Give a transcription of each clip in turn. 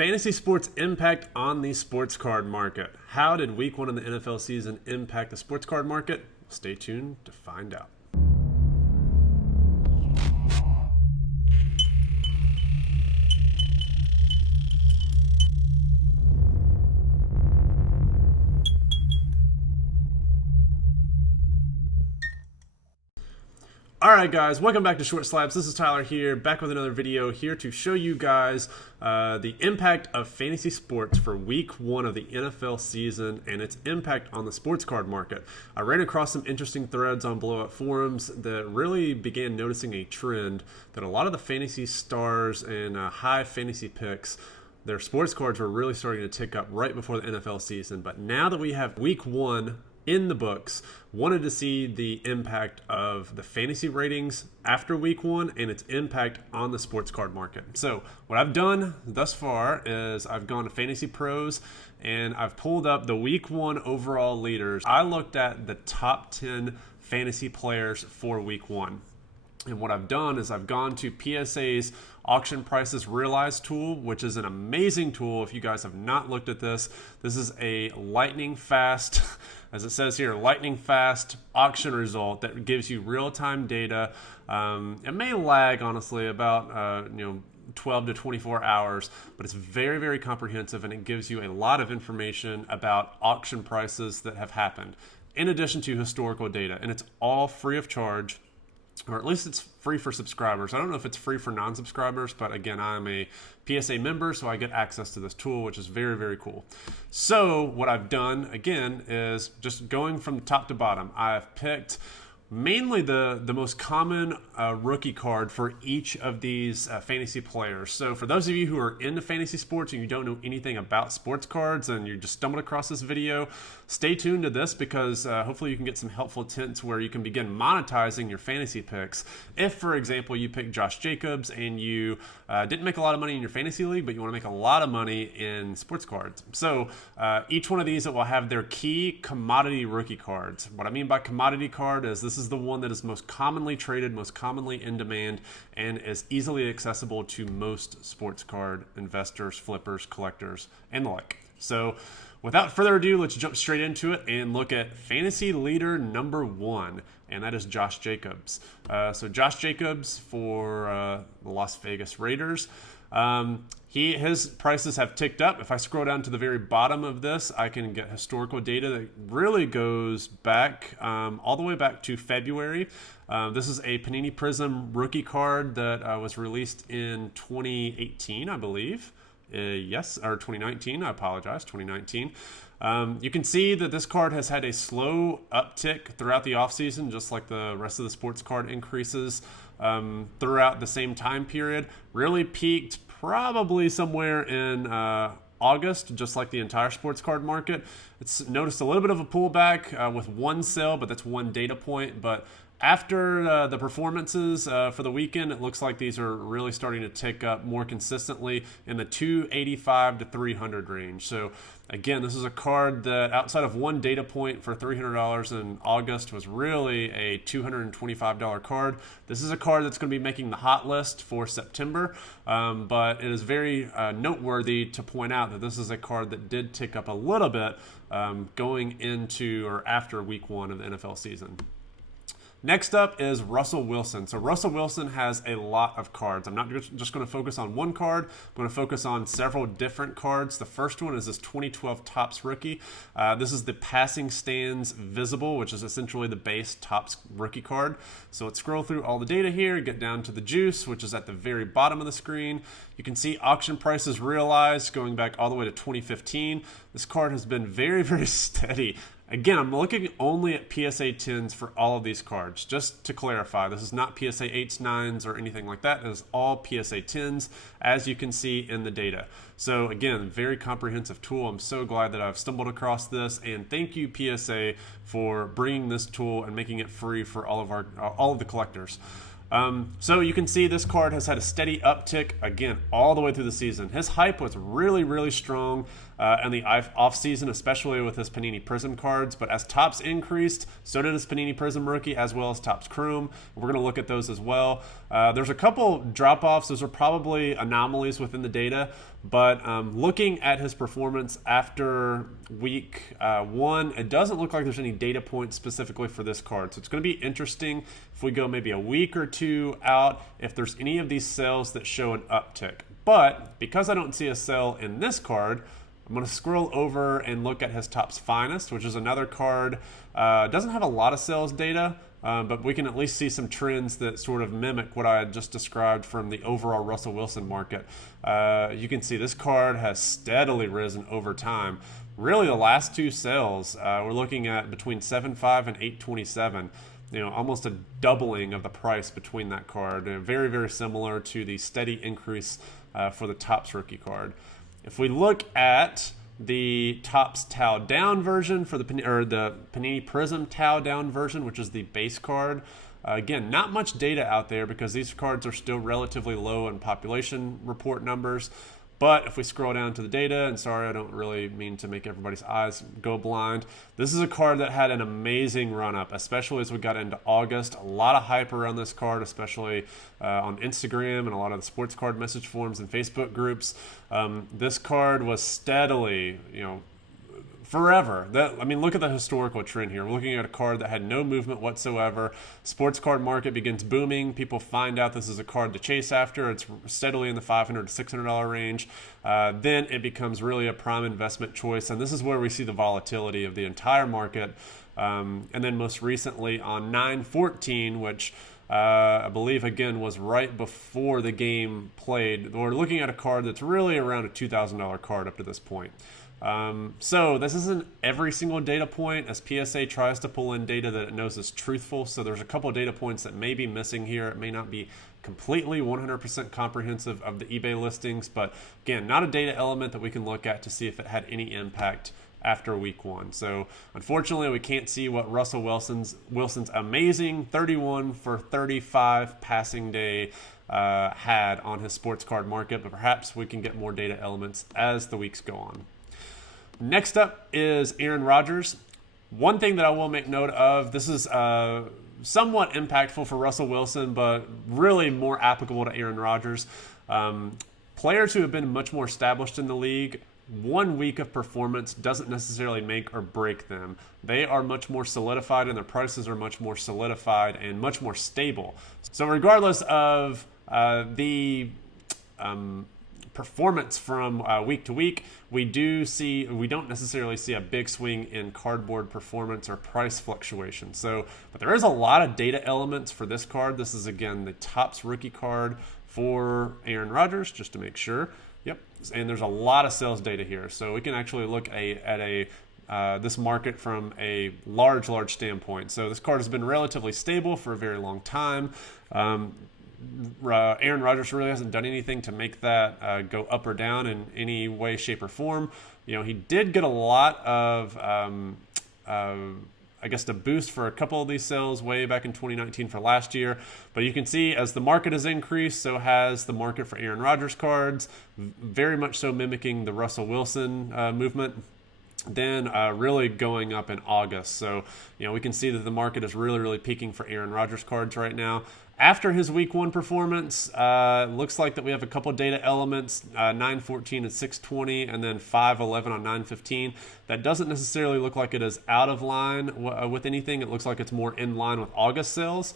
fantasy sports impact on the sports card market. How did week 1 of the NFL season impact the sports card market? Stay tuned to find out. Alright guys, welcome back to Short Slabs. This is Tyler here, back with another video here to show you guys the impact of fantasy sports for week 1 of the NFL season and its impact on the sports card market. I ran across some interesting threads on blowout forums that really began noticing a trend that a lot of the fantasy stars and high fantasy picks, their sports cards were really starting to tick up right before the NFL season. But now that we have week 1 in the books, wanted to see the impact of the fantasy ratings after week 1 and its impact on the sports card market. So what I've done thus far is I've gone to Fantasy Pros and I've pulled up the week 1 overall leaders. I looked at the top 10 fantasy players for week 1. And what I've done is I've gone to PSA's Auction Prices Realized tool, which is an amazing tool. If you guys have not looked at this, this is a lightning fast, as it says here, lightning fast auction result that gives you real-time data. It may lag, honestly, about 12 to 24 hours, but it's very, very comprehensive, and it gives you a lot of information about auction prices that have happened, in addition to historical data. And it's all free of charge, or at least it's free for subscribers. I don't know if it's free for non-subscribers, but again, I'm a PSA member, so I get access to this tool, which is very, very cool. So what I've done, again, is just going from top to bottom. I've picked mainly the most common rookie card for each of these fantasy players. So for those of you who are into fantasy sports and you don't know anything about sports cards and you just stumbled across this video, stay tuned to this because hopefully you can get some helpful hints where you can begin monetizing your fantasy picks. If, for example, you picked Josh Jacobs and you didn't make a lot of money in your fantasy league, but you want to make a lot of money in sports cards. So each one of these will have their key commodity rookie cards. What I mean by commodity card is this is the one that is most commonly traded, most commonly in demand, and is easily accessible to most sports card investors, flippers, collectors, and the like. So without further ado, let's jump straight into it and look at fantasy leader number 1, and that is Josh Jacobs. So Josh Jacobs for the Las Vegas Raiders. His prices have ticked up. If I scroll down to the very bottom of this, I can get historical data that really goes back all the way back to February. This is a Panini Prism rookie card that was released in 2018, I believe. Yes, or 2019. I apologize, 2019. You can see that this card has had a slow uptick throughout the offseason, just like the rest of the sports card increases throughout the same time period. Really peaked probably somewhere in August, just like the entire sports card market. It's noticed a little bit of a pullback with one sale, but that's one data point. But after the performances for the weekend, it looks like these are really starting to tick up more consistently in the 285 to 300 range. So again, this is a card that outside of one data point for $300 in August was really a $225 card. This is a card that's going to be making the hot list for September, but it is very noteworthy to point out that this is a card that did tick up a little bit going into or after week 1 of the NFL season. Next up is Russell Wilson. So Russell Wilson has a lot of cards. I'm not just going to focus on one card. I'm going to focus on several different cards. The first one is this 2012 Topps rookie. This is the Passing Stands Visible, which is essentially the base Topps rookie card. So let's scroll through all the data here, get down to the juice, which is at the very bottom of the screen. You can see auction prices realized going back all the way to 2015. This card has been very, very steady. Again, I'm looking only at PSA 10s for all of these cards. Just to clarify, this is not PSA 8s, 9s, or anything like that. It is all PSA 10s, as you can see in the data. So again, very comprehensive tool. I'm so glad that I've stumbled across this, and thank you PSA for bringing this tool and making it free for all of the collectors. So you can see this card has had a steady uptick, again, all the way through the season. His hype was really, really strong in the off-season, especially with his Panini Prism cards. But as Topps increased, so did his Panini Prism rookie, as well as Topps Chrome. We're going to look at those as well. There's a couple drop-offs. Those are probably anomalies within the data. But looking at his performance after week 1, it doesn't look like there's any data points specifically for this card. So it's going to be interesting if we go maybe a week or two out, if there's any of these sales that show an uptick. But because I don't see a sell in this card, I'm going to scroll over and look at his Topps Finest, which is another card. Doesn't have a lot of sales data, but we can at least see some trends that sort of mimic what I had just described from the overall Russell Wilson market. You can see this card has steadily risen over time. Really, the last 2 sales, we're looking at between 7.5 and 8.27. Almost a doubling of the price between that card. Very, very similar to the steady increase for the Topps rookie card. If we look at the Topps Tau Down version for the Panini Prism Tau Down version, which is the base card, again, not much data out there because these cards are still relatively low in population report numbers. But if we scroll down to the data, and sorry, I don't really mean to make everybody's eyes go blind, this is a card that had an amazing run-up, especially as we got into August. A lot of hype around this card, especially on Instagram and a lot of the sports card message forums and Facebook groups. This card was steadily, forever. Look at the historical trend here. We're looking at a card that had no movement whatsoever. Sports card market begins booming. People find out this is a card to chase after. It's steadily in the $500 to $600 range. Then it becomes really a prime investment choice, and this is where we see the volatility of the entire market. And then most recently on 9/14, which I believe, again, was right before the game played. We're looking at a card that's really around a $2,000 card up to this point. So this isn't every single data point, as PSA tries to pull in data that it knows is truthful. So there's a couple of data points that may be missing here. It may not be completely 100% comprehensive of the eBay listings, but again, not a data element that we can look at to see if it had any impact after week 1. So unfortunately, we can't see what Russell Wilson's amazing 31 for 35 passing day had on his sports card market, but perhaps we can get more data elements as the weeks go on. Next up is Aaron Rodgers. One thing that I will make note of, this is somewhat impactful for Russell Wilson, but really more applicable to Aaron Rodgers. Players who have been much more established in the league, 1 week of performance doesn't necessarily make or break them. They are much more solidified and their prices are much more solidified and much more stable. So regardless of the performance from week to week, we don't necessarily see a big swing in cardboard performance or price fluctuation. But there is a lot of data elements for this card. This is, again, the Topps rookie card for Aaron Rodgers, just to make sure. Yep, and there's a lot of sales data here, so we can actually look at this market from a large standpoint. So this card has been relatively stable for a very long time. Aaron Rodgers really hasn't done anything to make that go up or down in any way, shape, or form. He did get a lot of, a boost for a couple of these sales way back in 2019 for last year. But you can see as the market has increased, so has the market for Aaron Rodgers cards, very much so mimicking the Russell Wilson movement. Then really going up in August. So, we can see that the market is really peaking for Aaron Rodgers cards right now. After his week 1 performance, looks like that we have a couple data elements, 9/14 and 6/20, and then 5/11 on 9/15. That doesn't necessarily look like it is out of line with anything. It looks like it's more in line with August sales,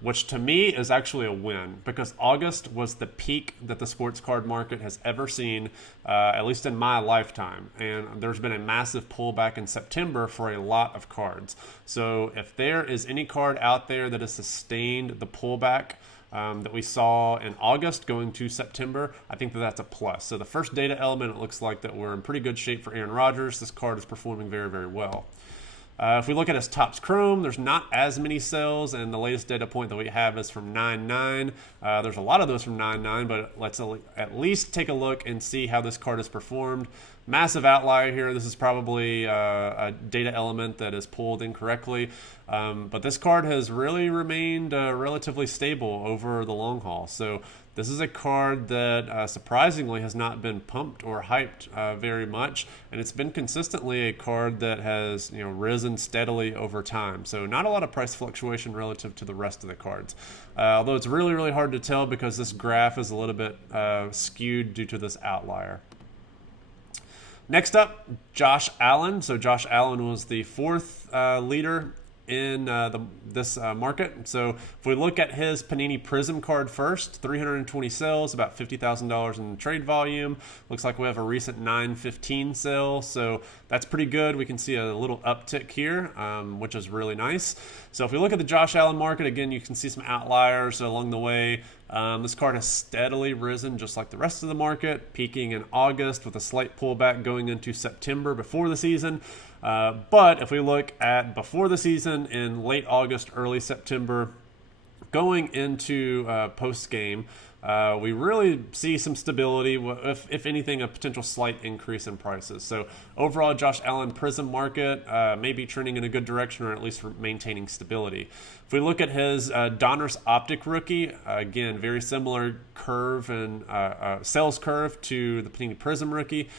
which to me is actually a win, because August was the peak that the sports card market has ever seen, at least in my lifetime. And there's been a massive pullback in September for a lot of cards. So if there is any card out there that has sustained the pullback that we saw in August going to September, I think that that's a plus. So the first data element, it looks like that we're in pretty good shape for Aaron Rodgers. This card is performing very well. If we look at his Topps Chrome, there's not as many sales, and the latest data point that we have is from 9/9. There's a lot of those from 9/9, but let's at least take a look and see how this card has performed. Massive outlier here. This is probably a data element that is pulled incorrectly, but this card has really remained relatively stable over the long haul. So This is a card that surprisingly has not been pumped or hyped very much, and it's been consistently a card that has risen steadily over time. So not a lot of price fluctuation relative to the rest of the cards. Although it's really, really hard to tell because this graph is a little bit skewed due to this outlier. Next up, Josh Allen. So Josh Allen was the fourth leader in this market. So if we look at his Panini Prism card first, 320 sales, about $50,000 in trade volume. Looks like we have a recent 9/15 sale, so that's pretty good. We can see a little uptick here, which is really nice. So if we look at the Josh Allen market, again, you can see some outliers along the way. This card has steadily risen just like the rest of the market, peaking in August with a slight pullback going into September before the season. But if we look at before the season in late August, early September, going into post-game, we really see some stability, if anything, a potential slight increase in prices. So overall, Josh Allen Prism market may be trending in a good direction, or at least maintaining stability. If we look at his Donruss Optic rookie, again, very similar curve and sales curve to the Panini Prism rookie.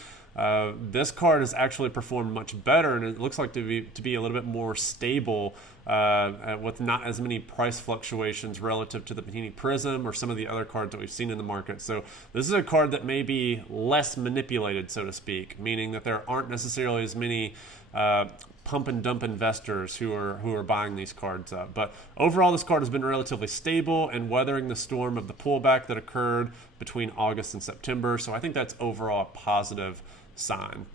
This card has actually performed much better, and it looks like to be a little bit more stable with not as many price fluctuations relative to the Panini Prism or some of the other cards that we've seen in the market. So this is a card that may be less manipulated, so to speak, meaning that there aren't necessarily as many pump and dump investors who are buying these cards up. But overall, this card has been relatively stable and weathering the storm of the pullback that occurred between August and September. So I think that's overall a positive sign.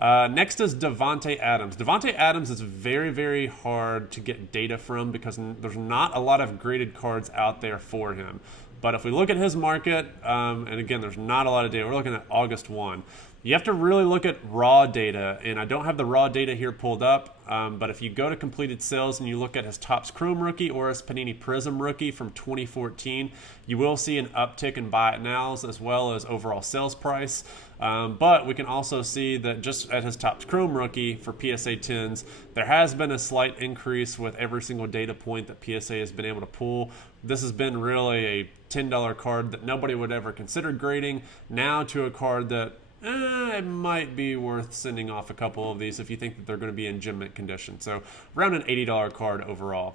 Next is Davante Adams. Davante Adams is very, very hard to get data from because there's not a lot of graded cards out there for him. But if we look at his market, and again, there's not a lot of data. We're looking at August 1. You have to really look at raw data, and I don't have the raw data here pulled up, but if you go to completed sales and you look at his Topps Chrome rookie or his Panini Prism rookie from 2014, you will see an uptick in buy it nows as well as overall sales price. But we can also see that just at his Topps Chrome rookie for PSA 10s, there has been a slight increase with every single data point that PSA has been able to pull. This has been really a $10 card that nobody would ever consider grading, now to a card that it might be worth sending off a couple of these if you think that they're going to be in gem mint condition. So around an $80 card overall.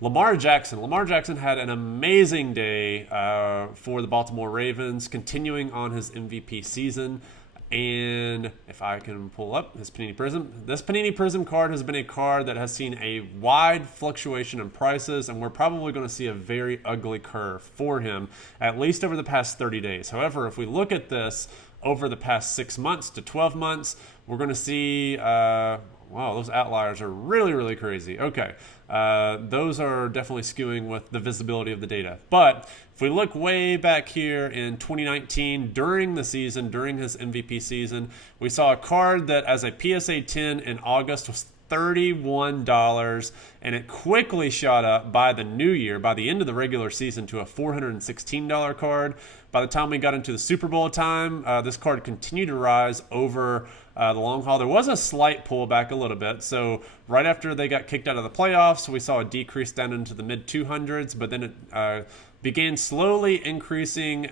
Lamar Jackson. Lamar Jackson had an amazing day for the Baltimore Ravens, continuing on his MVP season. And if I can pull up his Panini Prism, this Panini Prism card has been a card that has seen a wide fluctuation in prices, and we're probably going to see a very ugly curve for him, at least over the past 30 days. However, if we look at this over the past 6 months to 12 months, we're going to see, wow, those outliers are really, really crazy. Okay, those are definitely skewing with the visibility of the data. But if we look way back here in 2019, during the season, during his MVP season, we saw a card that as a PSA 10 in August was $31, and it quickly shot up by the new year, by the end of the regular season, to a $416 card. By the time we got into the Super Bowl time, this card continued to rise over the long haul. There was a slight pullback a little bit. So right after they got kicked out of the playoffs, we saw a decrease down into the mid 200s, but then it began slowly increasing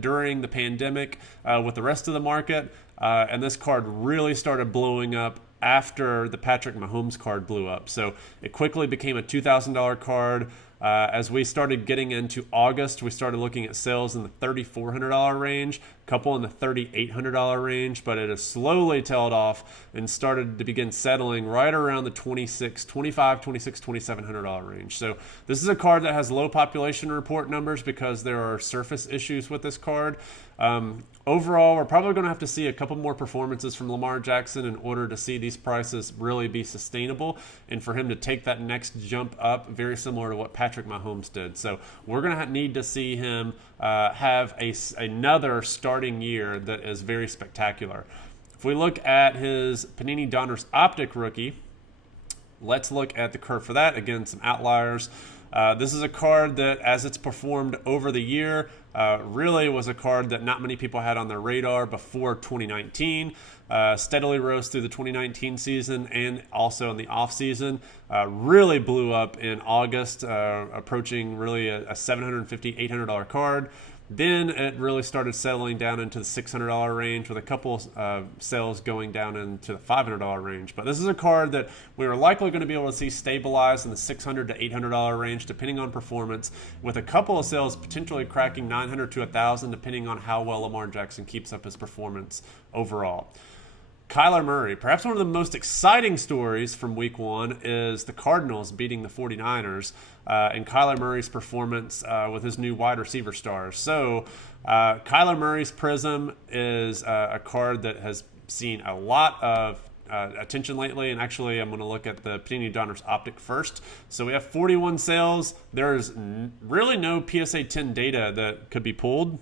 during the pandemic with the rest of the market. And this card really started blowing up after the Patrick Mahomes card blew up. So it quickly became a $2,000 card. As we started getting into August, we started looking at sales in the $3,400 range, a couple in the $3,800 range, but it has slowly tailed off and started to begin settling right around the $2,700 range. So this is a card that has low population report numbers because there are surface issues with this card. Overall, we're probably going to have to see a couple more performances from Lamar Jackson in order to see these prices really be sustainable and for him to take that next jump up, very similar to what Patrick Mahomes did. So we're going to need to see him have another starting year that is very spectacular. If we look at his Panini Donruss Optic rookie, let's look at the curve for that. Again, some outliers. This is a card that, as it's performed over the year, really was a card that not many people had on their radar before 2019. Steadily rose through the 2019 season and also in the offseason. Really blew up in August, approaching really a $750, $800 card. Then it really started settling down into the $600 range with a couple sales going down into the $500 range. But this is a card that we are likely going to be able to see stabilize in the $600 to $800 range depending on performance, with a couple of sales potentially cracking $900 to $1,000 depending on how well Lamar Jackson keeps up his performance overall. Kyler Murray, perhaps one of the most exciting stories from week one is the Cardinals beating the 49ers and Kyler Murray's performance with his new wide receiver stars. So Kyler Murray's Prism is a card that has seen a lot of attention lately, and actually I'm going to look at the Panini Donruss Optic first. So we have 41 sales. There's really no PSA 10 data that could be pulled.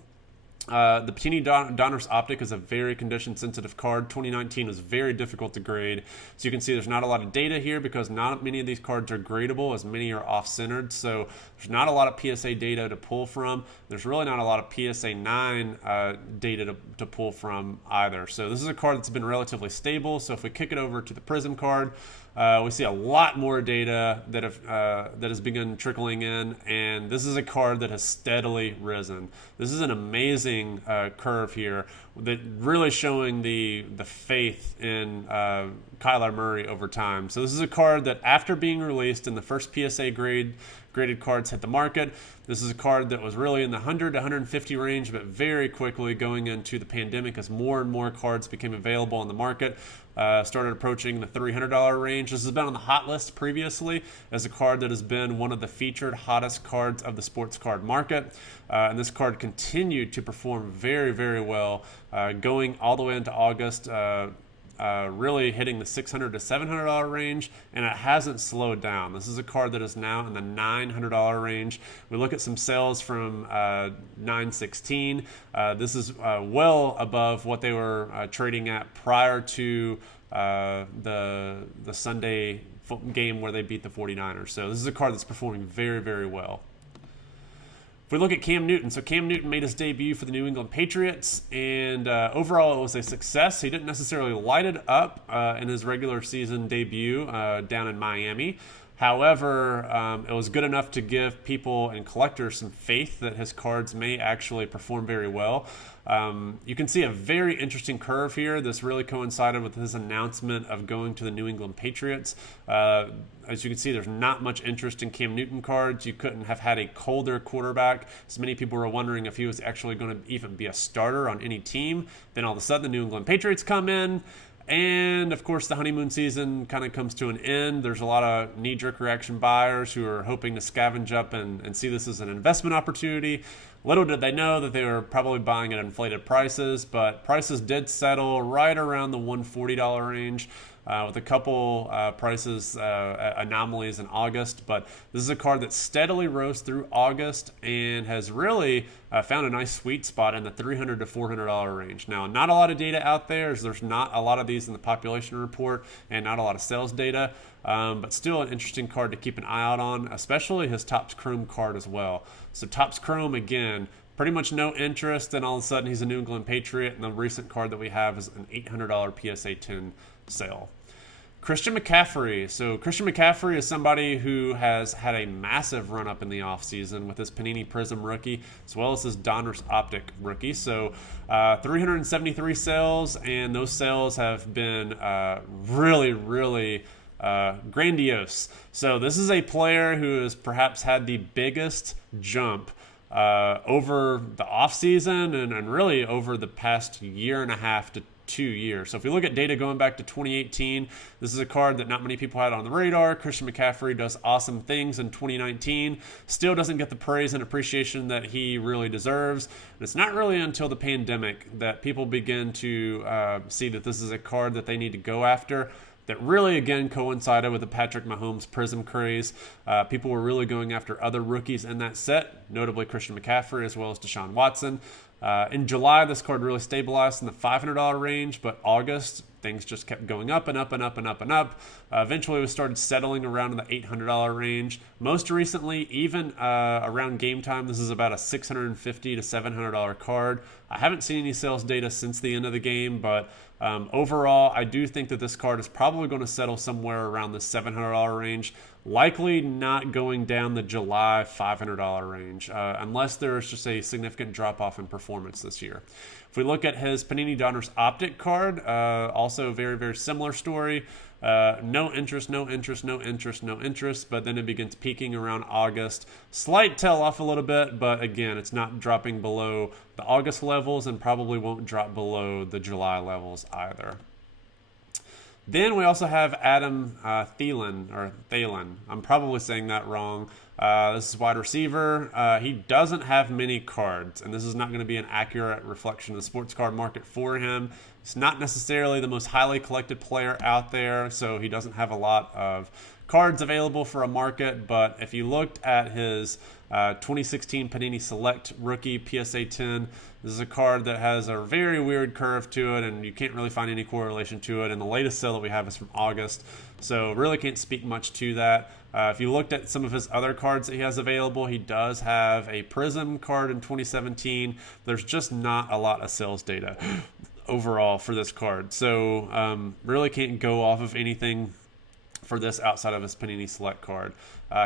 The Panini Donruss Optic is a very condition-sensitive card. 2019 was very difficult to grade. So you can see there's not a lot of data here because not many of these cards are gradable, as many are off-centered. So there's not a lot of PSA data to pull from. There's really not a lot of PSA 9 data to pull from either. So this is a card that's been relatively stable. So if we kick it over to the Prism card, we see a lot more data that has begun trickling in, and this is a card that has steadily risen. This is an amazing curve here that really showing the faith in Kyler Murray over time. So this is a card that after being released and the first PSA graded cards hit the market, this is a card that was really in the 100 to 150 range, but very quickly going into the pandemic as more and more cards became available on the market, started approaching the $300 range. This has been on the hot list previously as a card that has been one of the featured hottest cards of the sports card market. And this card continued to perform very, very well, going all the way into August, really hitting the $600 to $700 range, and it hasn't slowed down. This is a card that is now in the $900 range. We look at some sales from $916. This is well above what they were trading at prior to the Sunday game where they beat the 49ers. So this is a card that's performing very, very well. If we look at Cam Newton, so Cam Newton made his debut for the New England Patriots, and overall it was a success. He didn't necessarily light it up in his regular season debut down in Miami. However, it was good enough to give people and collectors some faith that his cards may actually perform very well. You can see a very interesting curve here. This really coincided with his announcement of going to the New England Patriots. As you can see, there's not much interest in Cam Newton cards. You couldn't have had a colder quarterback. So many people were wondering if he was actually going to even be a starter on any team. Then all of a sudden, the New England Patriots come in. And, of course, the honeymoon season kind of comes to an end. There's a lot of knee-jerk reaction buyers who are hoping to scavenge up and see this as an investment opportunity. Little did they know that they were probably buying at inflated prices, but prices did settle right around the $140 range. With a couple prices anomalies in August. But this is a card that steadily rose through August and has really found a nice sweet spot in the $300 to $400 range. Now, not a lot of data out there, as there's not a lot of these in the population report and not a lot of sales data, but still an interesting card to keep an eye out on, especially his Topps Chrome card as well. So Topps Chrome, again, pretty much no interest, and all of a sudden he's a New England Patriot, and the recent card that we have is an $800 PSA 10 sale. Christian McCaffrey. So Christian McCaffrey is somebody who has had a massive run-up in the offseason with his Panini Prism rookie, as well as his Donruss Optic rookie. So 373 sales, and those sales have been really, really grandiose. So this is a player who has perhaps had the biggest jump over the offseason and really over the past year and a half to 2 years. So if we look at data going back to 2018, this is a card that not many people had on the radar. Christian McCaffrey does awesome things in 2019, still doesn't get the praise and appreciation that he really deserves. And it's not really until the pandemic that people begin to see that this is a card that they need to go after. That really, again, coincided with the Patrick Mahomes Prism craze. People were really going after other rookies in that set, notably Christian McCaffrey as well as Deshaun Watson. In July, this card really stabilized in the $500 range, but August things just kept going up and up and up and up and up. Eventually, we started settling around in the $800 range. Most recently, even around game time, this is about a $650 to $700 card. I haven't seen any sales data since the end of the game, but overall, I do think that this card is probably going to settle somewhere around the $700 range, likely not going down the July $500 range, unless there's just a significant drop-off in performance this year. If we look at his Panini Donruss Optic card, also very, very similar story. No interest, no interest, no interest, no interest, but then it begins peaking around August. Slight tail off a little bit, but again, it's not dropping below the August levels and probably won't drop below the July levels either. Then we also have Adam Thielen. I'm probably saying that wrong. This is wide receiver. He doesn't have many cards, and this is not going to be an accurate reflection of the sports card market for him. He's not necessarily the most highly collected player out there, so he doesn't have a lot of cards available for a market. But if you looked at his 2016 Panini Select Rookie PSA 10, this is a card that has a very weird curve to it, and you can't really find any correlation to it. And the latest sale that we have is from August, so really can't speak much to that. If you looked at some of his other cards that he has available, he does have a Prism card in 2017. There's just not a lot of sales data overall for this card, so really can't go off of anything for this outside of his Panini Select card.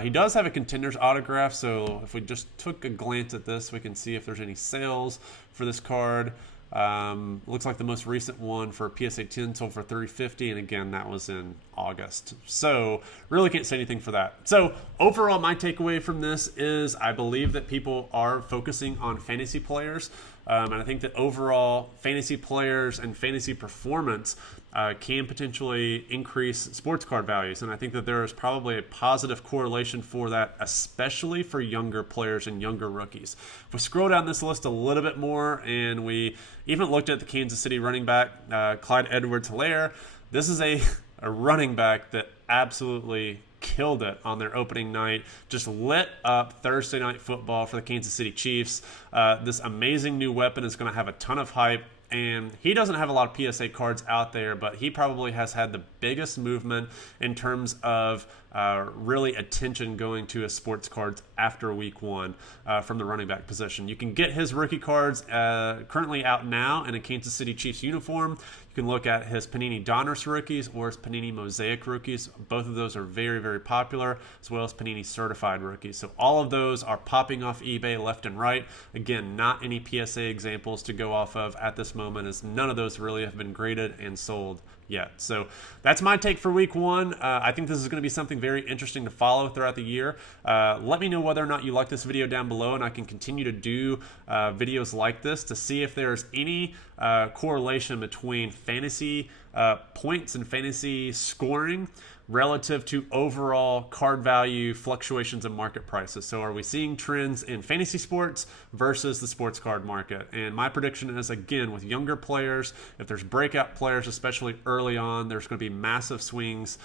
He does have a Contenders autograph, so if we just took a glance at this, we can see if there's any sales for this card. Looks like the most recent one for PSA 10 sold for $350, and again, that was in August. So really can't say anything for that. So overall, my takeaway from this is I believe that people are focusing on fantasy players, and I think that overall fantasy players and fantasy performance can potentially increase sports card values, and I think that there is probably a positive correlation for that, especially for younger players and younger rookies. If we scroll down this list a little bit more, and we even looked at the Kansas City running back, Clyde Edwards-Helaire, this is a running back that absolutely killed it on their opening night, just lit up Thursday Night Football for the Kansas City Chiefs. This amazing new weapon is going to have a ton of hype, and he doesn't have a lot of PSA cards out there, but he probably has had the biggest movement in terms of really attention going to his sports cards after week one from the running back position. You can get his rookie cards currently out now in a Kansas City Chiefs uniform. You can look at his Panini Donruss rookies or his Panini Mosaic rookies. Both of those are very, very popular, as well as Panini certified rookies. So all of those are popping off eBay left and right. Again, not any PSA examples to go off of at this moment, as none of those really have been graded and sold yet. So that's my take for week one. I think this is going to be something very interesting to follow throughout the year. Let me know whether or not you like this video down below, and I can continue to do videos like this to see if there's any correlation between fantasy points and fantasy scoring relative to overall card value fluctuations in market prices. So are we seeing trends in fantasy sports versus the sports card market? And my prediction is, again, with younger players, if there's breakout players, especially early on, there's going to be massive swings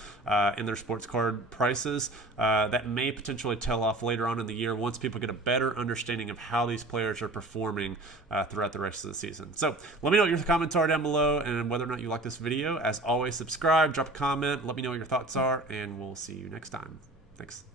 in their sports card prices that may potentially tail off later on in the year once people get a better understanding of how these players are performing throughout the rest of the season. So let me know what your comments are down below, and whether or not you like this video. As always, subscribe, drop a comment, let me know what your thoughts are, and we'll see you next time. Thanks.